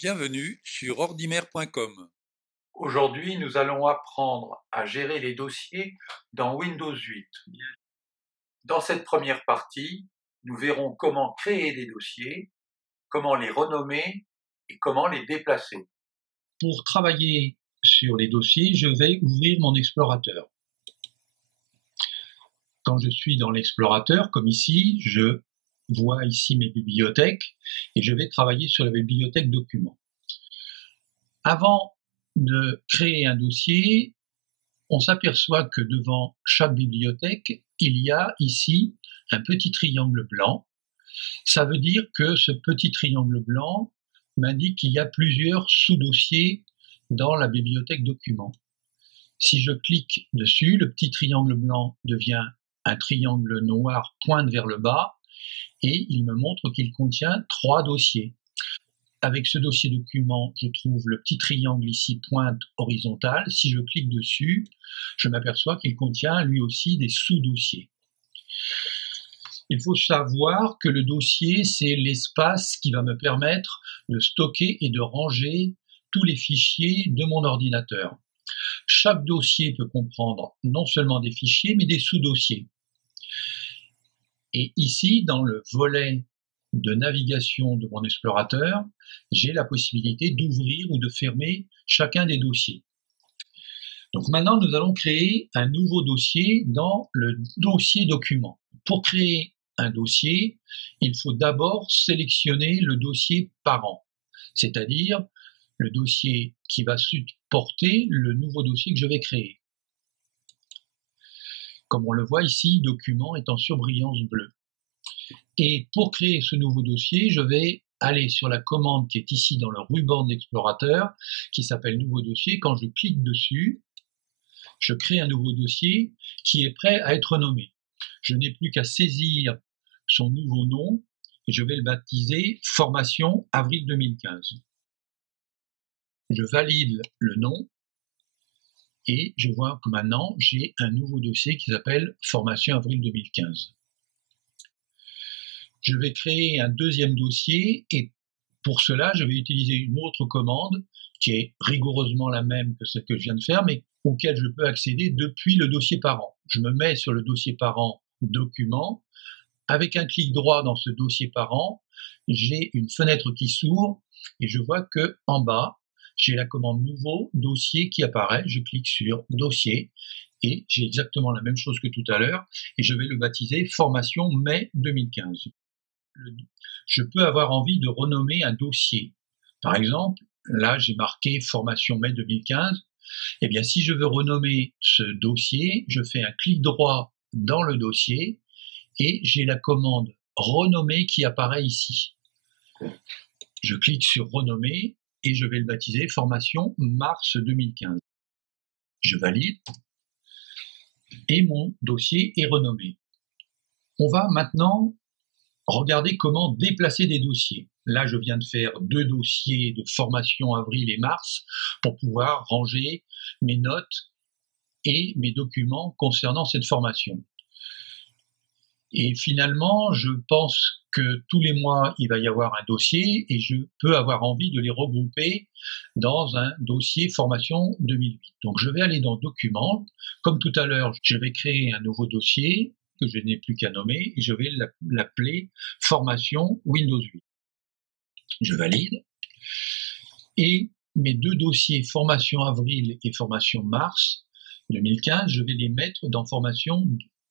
Bienvenue sur ordimer.com. Aujourd'hui, nous allons apprendre à gérer les dossiers dans Windows 8. Dans cette première partie, nous verrons comment créer des dossiers, comment les renommer et comment les déplacer. Pour travailler sur les dossiers, je vais ouvrir mon explorateur. Quand je suis dans l'explorateur, comme ici, je vois ici mes bibliothèques et je vais travailler sur la bibliothèque documents. Avant de créer un dossier, on s'aperçoit que devant chaque bibliothèque, il y a ici un petit triangle blanc. Ça veut dire que ce petit triangle blanc m'indique qu'il y a plusieurs sous-dossiers dans la bibliothèque documents. Si je clique dessus, le petit triangle blanc devient un triangle noir pointe vers le bas et il me montre qu'il contient 3 dossiers. Avec ce dossier document, je trouve le petit triangle ici pointe horizontale. Si je clique dessus, je m'aperçois qu'il contient lui aussi des sous-dossiers. Il faut savoir que le dossier, c'est l'espace qui va me permettre de stocker et de ranger tous les fichiers de mon ordinateur. Chaque dossier peut comprendre non seulement des fichiers, mais des sous-dossiers. Et ici, dans le volet de navigation de mon explorateur, j'ai la possibilité d'ouvrir ou de fermer chacun des dossiers. Donc maintenant, nous allons créer un nouveau dossier dans le dossier document. Pour créer un dossier, il faut d'abord sélectionner le dossier parent, c'est-à-dire le dossier qui va supporter le nouveau dossier que je vais créer. Comme on le voit ici, document est en surbrillance bleue. Et pour créer ce nouveau dossier, je vais aller sur la commande qui est ici dans le ruban de l'explorateur, qui s'appelle Nouveau dossier. Quand je clique dessus, je crée un nouveau dossier qui est prêt à être nommé. Je n'ai plus qu'à saisir son nouveau nom et je vais le baptiser Formation Avril 2015. Je valide le nom et je vois que maintenant j'ai un nouveau dossier qui s'appelle Formation Avril 2015. Je vais créer un deuxième dossier et pour cela, je vais utiliser une autre commande qui est rigoureusement la même que celle que je viens de faire, mais auquel je peux accéder depuis le dossier parent. Je me mets sur le dossier parent document. Avec un clic droit dans ce dossier parent, j'ai une fenêtre qui s'ouvre et je vois que en bas, j'ai la commande nouveau dossier qui apparaît. Je clique sur dossier et j'ai exactement la même chose que tout à l'heure et je vais le baptiser Formation mai 2015. Je peux avoir envie de renommer un dossier. Par exemple, là j'ai marqué Formation mai 2015. Eh bien, si je veux renommer ce dossier, je fais un clic droit dans le dossier et j'ai la commande renommer qui apparaît ici. Je clique sur renommer et je vais le baptiser Formation mars 2015. Je valide et mon dossier est renommé. On va maintenant regarder comment déplacer des dossiers. Là, je viens de faire 2 dossiers de formation avril et mars pour pouvoir ranger mes notes et mes documents concernant cette formation. Et finalement, je pense que tous les mois, il va y avoir un dossier et je peux avoir envie de les regrouper dans un dossier formation 2008. Donc, je vais aller dans Documents. Comme tout à l'heure, je vais créer un nouveau dossier que je n'ai plus qu'à nommer et je vais l'appeler Formation Windows 8. Je valide. Et mes 2 dossiers Formation Avril et Formation Mars 2015, je vais les mettre dans Formation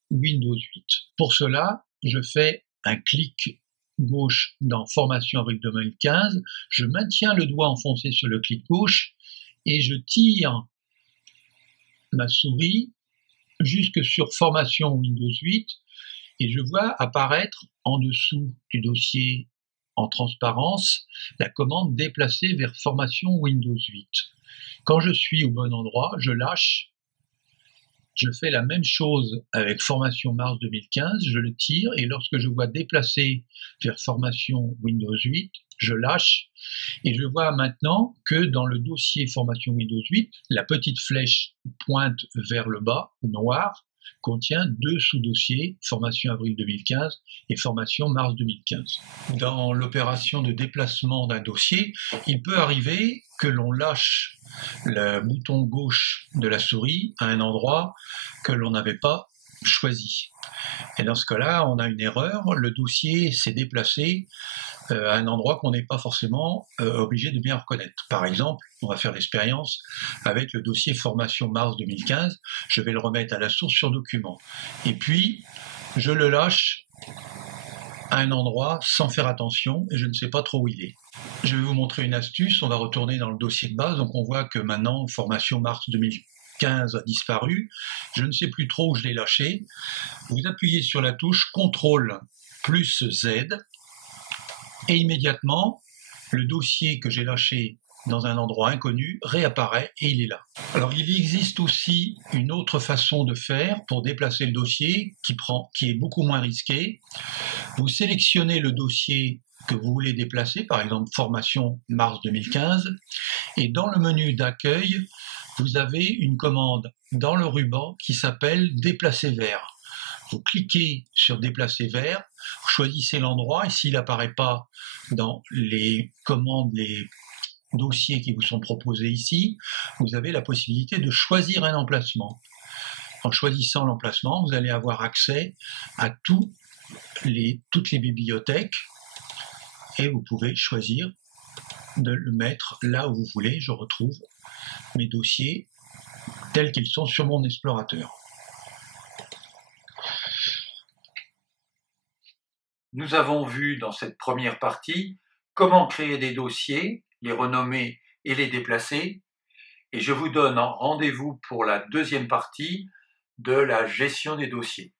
Windows 8. Pour cela, je fais un clic gauche dans Formation Avril 2015, je maintiens le doigt enfoncé sur le clic gauche et je tire ma souris jusque sur Formation Windows 8 et je vois apparaître en dessous du dossier en transparence la commande déplacer vers Formation Windows 8. Quand je suis au bon endroit, je lâche. Je fais la même chose avec Formation Mars 2015, je le tire et lorsque je vois déplacer vers Formation Windows 8, je lâche et je vois maintenant que dans le dossier Formation Windows 8, la petite flèche pointe vers le bas, noir, contient 2 sous-dossiers, formation avril 2015 et formation mars 2015. Dans l'opération de déplacement d'un dossier, il peut arriver que l'on lâche le bouton gauche de la souris à un endroit que l'on n'avait pas choisi. Et dans ce cas-là, on a une erreur, le dossier s'est déplacé à un endroit qu'on n'est pas forcément obligé de bien reconnaître. Par exemple, on va faire l'expérience avec le dossier formation mars 2015, je vais le remettre à la source sur document. Et puis, je le lâche à un endroit sans faire attention et je ne sais pas trop où il est. Je vais vous montrer une astuce, on va retourner dans le dossier de base, donc on voit que maintenant, formation mars 2015 a disparu, je ne sais plus trop où je l'ai lâché. Vous appuyez sur la touche CTRL plus Z, et immédiatement, le dossier que j'ai lâché dans un endroit inconnu réapparaît et il est là. Alors il existe aussi une autre façon de faire pour déplacer le dossier qui est beaucoup moins risquée. Vous sélectionnez le dossier que vous voulez déplacer, par exemple formation mars 2015, et dans le menu d'accueil, vous avez une commande dans le ruban qui s'appelle déplacer vers. Vous cliquez sur déplacer vers, vous choisissez l'endroit et s'il n'apparaît pas dans les commandes, les dossiers qui vous sont proposés ici, vous avez la possibilité de choisir un emplacement. En choisissant l'emplacement, vous allez avoir accès à toutes les bibliothèques et vous pouvez choisir de le mettre là où vous voulez. Je retrouve mes dossiers tels qu'ils sont sur mon explorateur. Nous avons vu dans cette première partie comment créer des dossiers, les renommer et les déplacer. Et je vous donne rendez-vous pour la deuxième partie de la gestion des dossiers.